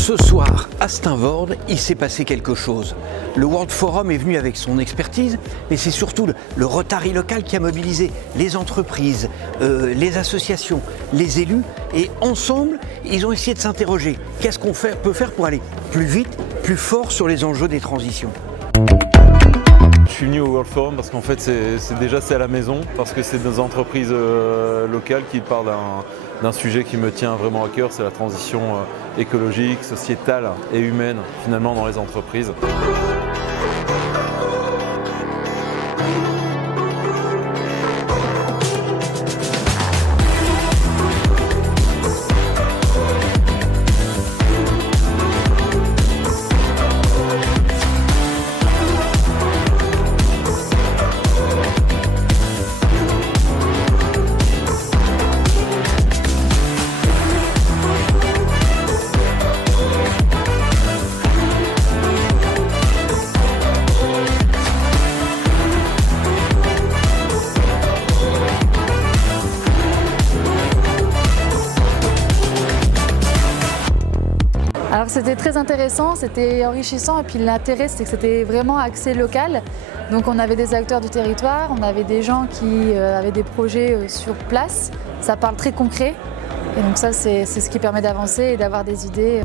Ce soir, à Steenvoorde, il s'est passé quelque chose. Le World Forum est venu avec son expertise, mais c'est surtout le Rotary local qui a mobilisé les entreprises, les associations, les élus, et ensemble, ils ont essayé de s'interroger. Qu'est-ce qu'on peut faire pour aller plus vite, plus fort sur les enjeux des transitions? Je suis venu au World Forum parce qu'en fait c'est à la maison, parce que c'est des entreprises locales qui parlent d'un sujet qui me tient vraiment à cœur, c'est la transition écologique, sociétale et humaine finalement dans les entreprises. Alors c'était très intéressant, c'était enrichissant et puis l'intérêt c'est que c'était vraiment axé local. Donc on avait des acteurs du territoire, on avait des gens qui avaient des projets sur place, ça parle très concret et donc ça c'est ce qui permet d'avancer et d'avoir des idées.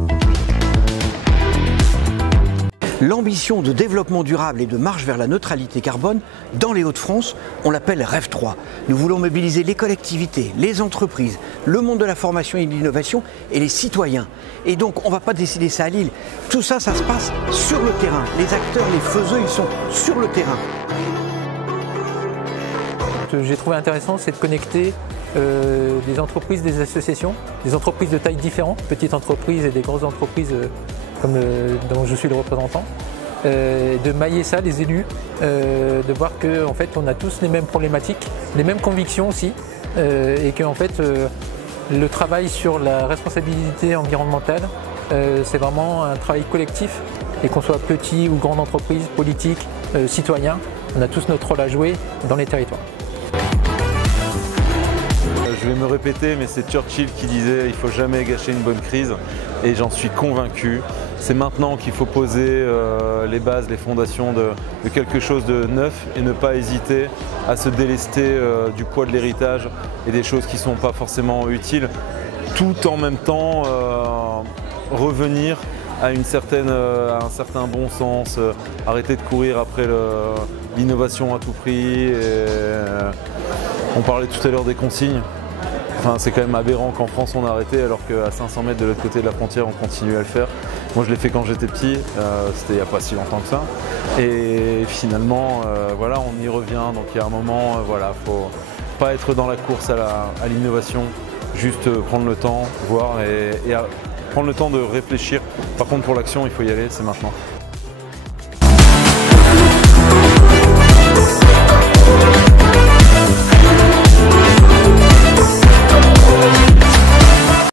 L'ambition de développement durable et de marche vers la neutralité carbone dans les Hauts-de-France, on l'appelle REV 3. Nous voulons mobiliser les collectivités, les entreprises, le monde de la formation et de l'innovation et les citoyens. Et donc on ne va pas décider ça à Lille. Tout ça, ça se passe sur le terrain. Les acteurs, les faiseux, ils sont sur le terrain. Ce que j'ai trouvé intéressant, c'est de connecter des entreprises, des associations, des entreprises de tailles différentes, petites entreprises et des grosses entreprises dont je suis le représentant, de mailler ça, les élus, de voir qu'en fait on a tous les mêmes problématiques, les mêmes convictions aussi, et que en fait le travail sur la responsabilité environnementale, c'est vraiment un travail collectif, et qu'on soit petit ou grande entreprise, politique, citoyen, on a tous notre rôle à jouer dans les territoires. Je vais me répéter, mais c'est Churchill qui disait « il ne faut jamais gâcher une bonne crise » et j'en suis convaincu. C'est maintenant qu'il faut poser les bases, les fondations de quelque chose de neuf et ne pas hésiter à se délester du poids de l'héritage et des choses qui ne sont pas forcément utiles, tout en même temps revenir à un certain bon sens, arrêter de courir après l'innovation à tout prix. On parlait tout à l'heure des consignes. Enfin, c'est quand même aberrant qu'en France on a arrêté alors qu'à 500 mètres de l'autre côté de la frontière on continue à le faire. Moi je l'ai fait quand j'étais petit, c'était il n'y a pas si longtemps que ça. Et finalement, voilà, on y revient. Donc il y a un moment, voilà, faut pas être dans la course à l'innovation, juste prendre le temps, voir et prendre le temps de réfléchir. Par contre pour l'action, il faut y aller, c'est maintenant.